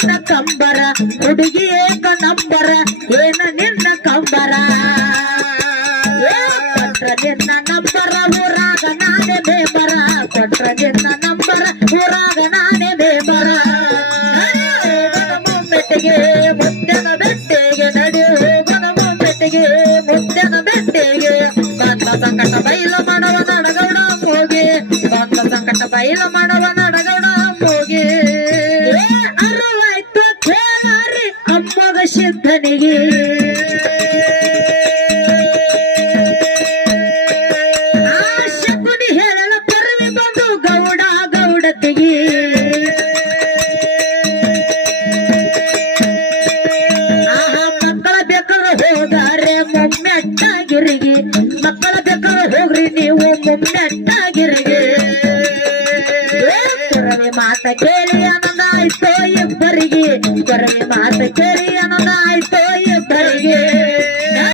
ನಿನ್ನ ಕಂಬರ ಹುಡುಗಿ ಏಕ ನಂಬರ ಏನ ನಿನ್ನ ಕಂಬರ ಕೊಟ್ರ ನಿನ್ನ ನಂಬರ ಊರಾಗ ನಾನೇ ಬೇಬರ ಕೊಟ್ರ ನಿನ್ನ ನಂಬರ ಊರಾಗ ನಾನೇ ಬೇಬರ ಮುಮ್ಮೆಟ್ಟಿಗೆ ಮುದ್ದನ ಬೆಟ್ಟಿಗೆ ನಡಿ ಹೋಗನ ಮುಮ್ಮೆಟ್ಟಿಗೆ ಮುದ್ದನ ಬೆಟ್ಟಿಗೆ ಬಂದ ಸಂಕಟ ಬೈಲ ಮಾಡವ ನಡಗೌಡ ಹೋಗಿ ಬಂದ ಸಂಕಟ ಬೈಲ ಮಾಡವ ನಡಗೌಡ ಹೋಗಿ ಅರವಾಯ್ತು ಕೇಳಾರಿ ಅಮ್ಮಗ ಸಿದ್ಧನಿಗೆ ಶಕುನಿ ಹೇಳಲ ಕರವಿ ಬಂದು ಗೌಡ ಗೌಡತಿಗೆ ಮಕ್ಕಳ ಬೇಕಾದ್ರೆ ಹೋಗಾರೆ ಮೊಮ್ಮೆಟ್ಟಾಗಿರಿಗೆ ಮಕ್ಕಳ ಬೇಕಾದ್ರೆ ಹೋಗ್ರಿ ನೀವು ಮೊಮ್ಮೆಟ್ಟಾಗಿರಿಗೆ ಕೊರವೆ ಮಾತ ಕೇಳಿ ಆನಂದ ಆಯ್ತೋ ಇಬ್ಬರಿಗೆ ಕೊರವೆ ಮಾತ ಕೇಳಿ ಆನಂದ ಆಯ್ತೋ ಇಬ್ಬರಿಗೆ